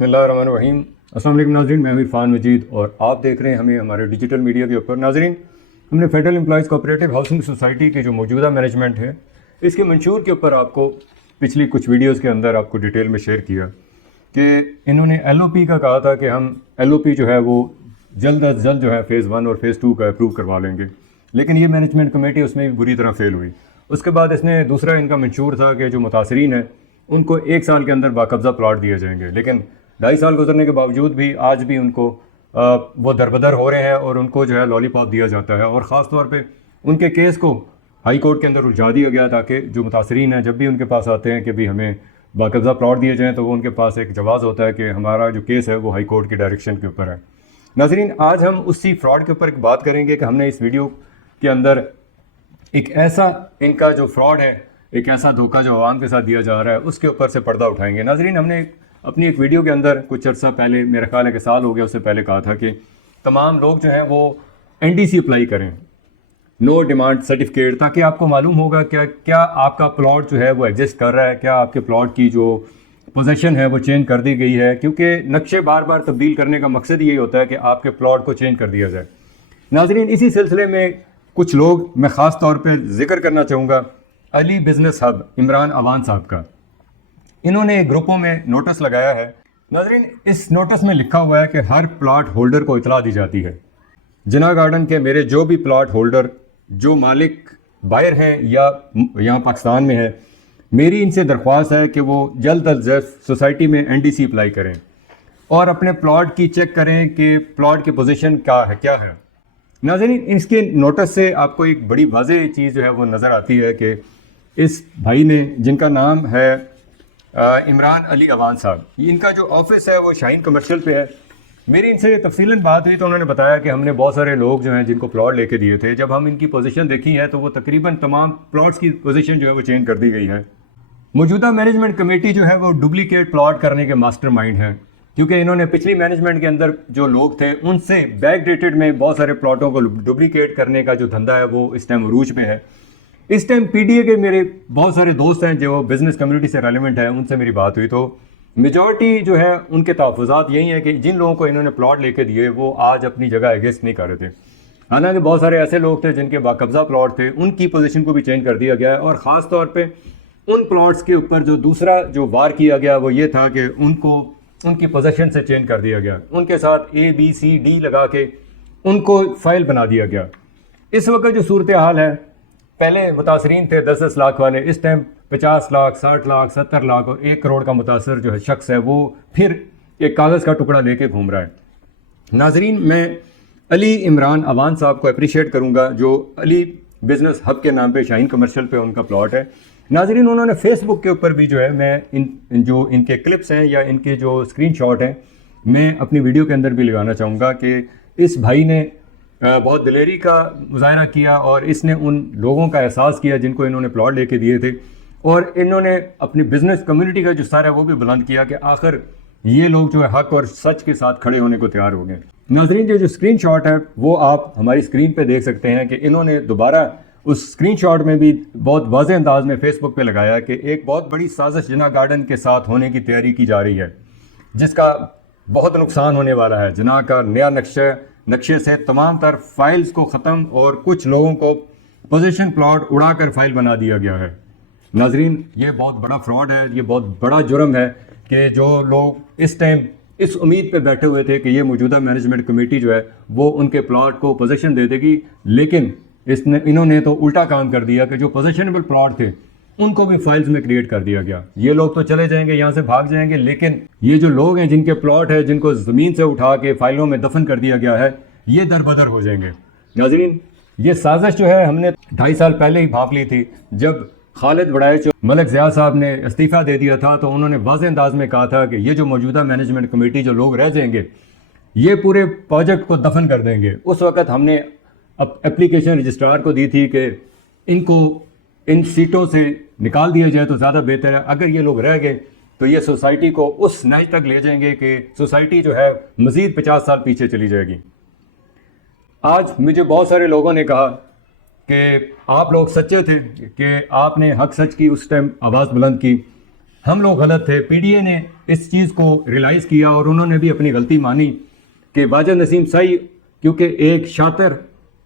बिस्मिल्लाहिर्रहमानिर्रहीम। अस्सलाम वालेकुम नाज़रीन, मैं इरफान मजीद और आप देख रहे हैं हमें हमारे डिजिटल मीडिया के ऊपर। नाज़रीन, हमने federal employees cooperative housing society की जो मौजूदा मैनेजमेंट है इसके मंशूर के ऊपर आपको पिछली कुछ वीडियोज़ के अंदर आपको डिटेल में शेयर किया कि इन्होंने LOP का कहा था कि हम LOP जो है वो जल्द अज जल्द जो है फ़ेज़ 1 और फ़ेज़ 2 का अप्रूव करवा लेंगे, लेकिन ये मैनेजमेंट कमेटी उसमें भी बुरी तरह फेल हुई। उसके बाद इसने दूसरा इनका मंशूर था कि जो मुतासरीन हैं उनको 1 साल के अंदर बाकब्ज़ा प्लाट दिए जाएंगे, लेकिन 2.5 साल गुजरने के बावजूद भी आज भी उनको वो दरबदर हो रहे हैं और उनको जो है लॉलीपॉप दिया जाता है। और ख़ास तौर पे उनके केस को हाई कोर्ट के अंदर उलझा दिया गया ताकि जो मुतासरीन हैं जब भी उनके पास आते हैं कि भी हमें बाकब्ज़ा प्लाट दिए जाएँ तो वो उनके पास एक जवाज़ होता है कि हमारा जो केस है वो हाई कोर्ट की डायरेक्शन के ऊपर है। नाज़रीन, आज हम उसी फ्रॉड के ऊपर एक बात करेंगे कि हमने इस वीडियो के अंदर एक ऐसा इनका जो फ्रॉड है, एक ऐसा धोखा जो आवाम के साथ दिया जा रहा है उसके ऊपर से पर्दा उठाएंगे। नाज़रीन, हमने अपनी एक वीडियो के अंदर कुछ अर्सा पहले, मेरा ख्याल है कि साल हो गया, उससे पहले कहा था कि तमाम लोग जो हैं वो NDC अप्लाई करें, नो डिमांड सर्टिफिकेट, ताकि आपको मालूम होगा क्या आपका प्लॉट जो है वो एग्जिस्ट कर रहा है, क्या आपके प्लॉट की जो पोजीशन है वो चेंज कर दी गई है, क्योंकि नक्शे बार बार तब्दील करने का मकसद यही होता है कि आपके प्लॉट को चेंज कर दिया जाए। नाज़रीन, इसी सिलसिले में कुछ लोग, मैं ख़ास तौर पे जिक्र करना चाहूँगा अली बिज़नेस हब इमरान अवान साहब का। इन्होंने ग्रुपों में नोटिस लगाया है। नाज़रीन, इस नोटिस में लिखा हुआ है कि हर प्लॉट होल्डर को इतला दी जाती है, जिना गार्डन के मेरे जो भी प्लॉट होल्डर जो मालिक बाहर हैं या यहाँ पाकिस्तान में है, मेरी इनसे दरख्वास्त है कि वो जल्द अज जल्द सोसाइटी में NDC अप्लाई करें और अपने प्लॉट की चेक करें कि प्लॉट की पोजीशन क्या है। नाज़रीन, इसके नोटिस से आपको एक बड़ी वाज़ेह चीज़ जो है वो नज़र आती है कि इस भाई ने, जिनका नाम है इमरान अली अवान साहब, इनका जो ऑफिस है वो शाहीन कमर्शियल पे है। मेरी इनसे तफसीलन बात हुई तो उन्होंने बताया कि हमने बहुत सारे लोग जो हैं जिनको प्लॉट लेके दिए थे, जब हम इनकी पोजीशन देखी है तो वो तकरीबन तमाम प्लॉट्स की पोजीशन जो है वो चेंज कर दी गई है। मौजूदा मैनेजमेंट कमेटी जो है वो डुप्लीकेट प्लॉट करने के मास्टरमाइंड हैं, क्योंकि इन्होंने पिछली मैनेजमेंट के अंदर जो लोग थे उनसे बैक डेटेड में बहुत सारे प्लॉटों को डुप्लीकेट करने का जो धंधा है वो इस टाइम अरूज पे है। इस टाइम PDA के मेरे बहुत सारे दोस्त हैं जो बिज़नेस कम्युनिटी से रेलिवेंट है, उनसे मेरी बात हुई तो मेजॉरिटी जो है उनके तहफ़्फ़ुज़ात यही है कि जिन लोगों को इन्होंने प्लॉट लेके दिए वो आज अपनी जगह एग्जिस्ट नहीं कर रहे थे। हालांकि बहुत सारे ऐसे लोग थे जिनके बाकब्ज़ा प्लॉट थे, उनकी पोजीशन को भी चेंज कर दिया गया है। और ख़ास तौर पे उन प्लॉट्स के ऊपर जो दूसरा जो वार किया गया वो ये था कि उनको उनकी पोजीशन से चेंज कर दिया गया, उनके साथ ABCD लगा के उनको फ़ाइल बना दिया गया। इस वक्त जो सूरत हाल है, पहले मुतासरीन थे 10-10 लाख वाले, इस टाइम 50 लाख, 60 लाख, 70 लाख और 1 करोड़ का मुतासर जो है शख्स है वो फिर एक कागज़ का टुकड़ा लेके घूम रहा है। नाज़रीन, मैं अली इमरान अवान साहब को अप्रिशिएट करूँगा जो अली बिज़नेस हब के नाम पे शाहीन कमर्शियल पे उनका प्लॉट है। नाज़रीन, उन्होंने फेसबुक के ऊपर भी जो है, मैं जो इनके क्लिप्स हैं या इनके जो स्क्रीनशॉट हैं मैं अपनी वीडियो के अंदर भी लगाना चाहूँगा कि इस भाई ने बहुत दिलेरी का मुजाहरा किया और इसने उन लोगों का एहसास किया जिनको इन्होंने प्लॉट लेके दिए थे, और इन्होंने अपनी बिज़नेस कम्युनिटी का जो सर है वो भी बुलंद किया कि आखिर ये लोग जो है हक और सच के साथ खड़े होने को तैयार हो गए। नाज़रीन, जो स्क्रीनशॉट है वो आप हमारी स्क्रीन पे देख सकते हैं कि इन्होंने दोबारा उस स्क्रीनशॉट में भी बहुत वाज़ेह अंदाज में फेसबुक पे लगाया कि एक बहुत बड़ी साजिश जिना गार्डन के साथ होने की तैयारी की जा रही है, जिसका बहुत नुकसान होने वाला है। जिना का नया नक्शे से तमाम तर फाइल्स को ख़त्म और कुछ लोगों को पोजीशन प्लॉट उड़ाकर फाइल बना दिया गया है। नाज़रीन, ये बहुत बड़ा फ्रॉड है, ये बहुत बड़ा जुर्म है कि जो लोग इस टाइम इस उम्मीद पे बैठे हुए थे कि ये मौजूदा मैनेजमेंट कमेटी जो है वो उनके प्लॉट को पोजीशन दे देगी, लेकिन इन्होंने तो उल्टा काम कर दिया कि जो पोजीशनेबल प्लॉट थे उनको भी फाइल्स में क्रिएट कर दिया गया। ये लोग तो चले जाएंगे, यहाँ से भाग जाएंगे, लेकिन ये जो लोग हैं जिनके प्लॉट है, जिनको ज़मीन से उठा के फाइलों में दफन कर दिया गया है, ये दरबदर हो जाएंगे। नाज़रीन, ये साजिश जो है हमने 2.5 साल पहले ही भांप ली थी। जब खालिद बड़ाइच मलिक ज़िया साहब ने इस्तीफ़ा दे दिया था तो उन्होंने वाज़ेह अंदाज में कहा था कि ये जो मौजूदा मैनेजमेंट कमेटी जो लोग रह जाएंगे ये पूरे प्रोजेक्ट को दफन कर देंगे। उस वक़्त हमने एप्लीकेशन रजिस्ट्रार को दी थी कि इनको इन सीटों से निकाल दिया जाए तो ज़्यादा बेहतर है। अगर ये लोग रह गए तो ये सोसाइटी को उस नज तक ले जाएंगे कि सोसाइटी जो है मज़ीद 50 साल पीछे चली जाएगी। आज मुझे बहुत सारे लोगों ने कहा कि आप लोग सच्चे थे कि आपने हक सच की उस टाइम आवाज़ बुलंद की, ہم لوگ غلط تھے، پی ڈی اے نے اس چیز کو ریلائز کیا اور انہوں نے بھی اپنی غلطی مانی کہ واجد نسیم سعی کیونکہ ایک شاطر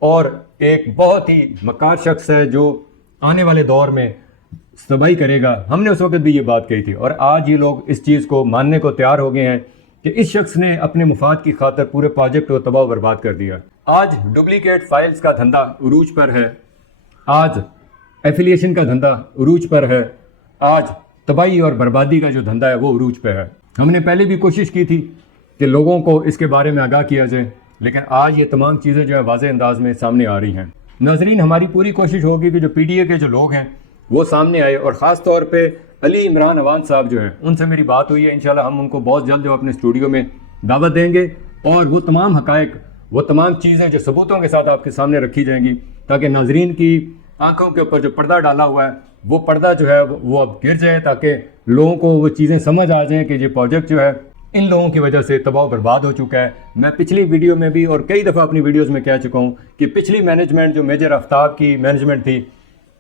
اور ایک بہت ہی مکار شخص ہے جو آنے والے دور میں تباہی کرے گا. ہم نے اس وقت بھی یہ بات کہی تھی اور آج یہ لوگ اس چیز کو ماننے کو تیار ہو گئے ہیں کہ اس شخص نے اپنے مفاد کی خاطر پورے پروجیکٹ کو تباہ و برباد کر دیا. آج ڈپلیکیٹ فائلز کا دھندا عروج پر ہے، آج ایفیلیشن کا دھندا عروج پر ہے، آج تباہی اور بربادی کا جو دھندا ہے وہ عروج پہ ہے. ہم نے پہلے بھی کوشش کی تھی کہ لوگوں کو اس کے بارے میں آگاہ کیا جائے، لیکن آج یہ تمام چیزیں جو ہے واضح انداز میں سامنے آ رہی ہیں. ناظرین، ہماری پوری کوشش ہوگی کہ جو پی ڈی اے کے جو لوگ ہیں وہ سامنے آئے، اور خاص طور پہ علی عمران اوان صاحب جو ہیں ان سے میری بات ہوئی ہے. انشاءاللہ ہم ان کو بہت جلد جو اپنے اسٹوڈیو میں دعوت دیں گے اور وہ تمام حقائق، وہ تمام چیزیں جو ثبوتوں کے ساتھ آپ کے سامنے رکھی جائیں گی تاکہ ناظرین کی آنکھوں کے اوپر جو پردہ ڈالا ہوا ہے وہ پردہ جو ہے وہ اب گر جائے، تاکہ لوگوں کو وہ چیزیں سمجھ آ جائیں کہ یہ پروجیکٹ جو ہے ان لوگوں کی وجہ سے تباہ و برباد ہو چکا ہے. میں پچھلی ویڈیو میں بھی اور کئی دفعہ اپنی ویڈیوز میں کہہ چکا ہوں کہ پچھلی مینجمنٹ جو میجر آفتاب کی مینجمنٹ تھی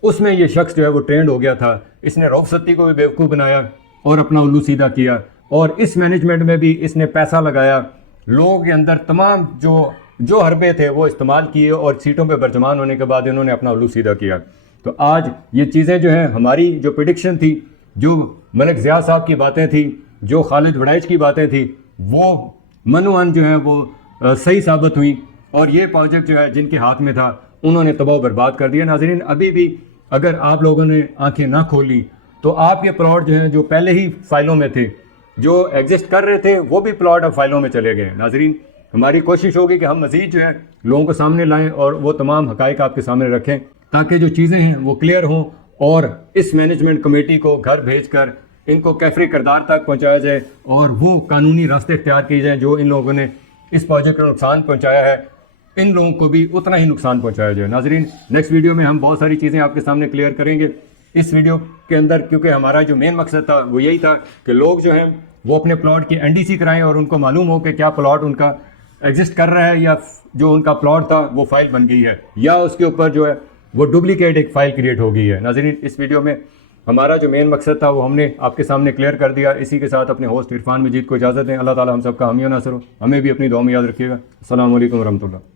اس میں یہ شخص جو ہے وہ ٹرینڈ ہو گیا تھا. اس نے رؤف ستی کو بھی بیوقوف بنایا اور اپنا الو سیدھا کیا، اور اس مینجمنٹ میں بھی اس نے پیسہ لگایا، لوگوں کے اندر تمام جو حربے تھے وہ استعمال کیے اور سیٹوں پہ برجمان ہونے کے بعد انہوں نے اپنا الو سیدھا کیا. تو آج یہ چیزیں جو ہیں، ہماری جو پریڈکشن تھی، جو ملک ضیاء صاحب کی باتیں تھیں، جو خالد وڑائچ کی باتیں تھیں، وہ منوان جو ہیں وہ صحیح ثابت ہوئیں، اور یہ پروجیکٹ جو ہے جن کے ہاتھ میں تھا انہوں نے تباہ و برباد کر دیا. ناظرین، ابھی بھی اگر آپ لوگوں نے آنکھیں نہ کھولی تو آپ کے پلاٹ جو ہیں جو پہلے ہی فائلوں میں تھے، جو ایگزسٹ کر رہے تھے، وہ بھی پلاٹ اب فائلوں میں چلے گئے. ناظرین، ہماری کوشش ہوگی کہ ہم مزید جو ہے لوگوں کو سامنے لائیں اور وہ تمام حقائق آپ کے سامنے رکھیں تاکہ جو چیزیں ہیں وہ کلیئر ہوں، اور اس مینجمنٹ کمیٹی کو گھر بھیج کر ان کو کیفری کردار تک پہنچایا جائے اور وہ قانونی راستے اختیار کیے جائیں. جو ان لوگوں نے اس پروجیکٹ کو نقصان پہنچایا ہے ان لوگوں کو بھی اتنا ہی نقصان پہنچایا جائے. ناظرین، نیکسٹ ویڈیو میں ہم بہت ساری چیزیں آپ کے سامنے کلیئر کریں گے. اس ویڈیو کے اندر کیونکہ ہمارا جو مین مقصد تھا وہ یہی تھا کہ لوگ جو ہیں وہ اپنے پلاٹ کی این ڈی سی کرائیں اور ان کو معلوم ہو کہ کیا پلاٹ ان کا ایگزسٹ کر رہا ہے، یا جو ان کا پلاٹ تھا وہ فائل بن گئی ہے، یا اس کے اوپر جو ہے وہ ڈپلیکیٹ ایک فائل کریٹ ہو گئی ہے. ناظرین، اس ویڈیو میں ہمارا جو مین مقصد تھا وہ ہم نے آپ کے سامنے کلیئر کر دیا. اسی کے ساتھ اپنے ہوسٹ عرفان مجید کو اجازت دیں. اللہ تعالی ہم سب کا حامی و ناصر ہو. ہمیں بھی اپنی دعا میں یاد رکھیے گا. السلام علیکم ورحمۃ اللہ.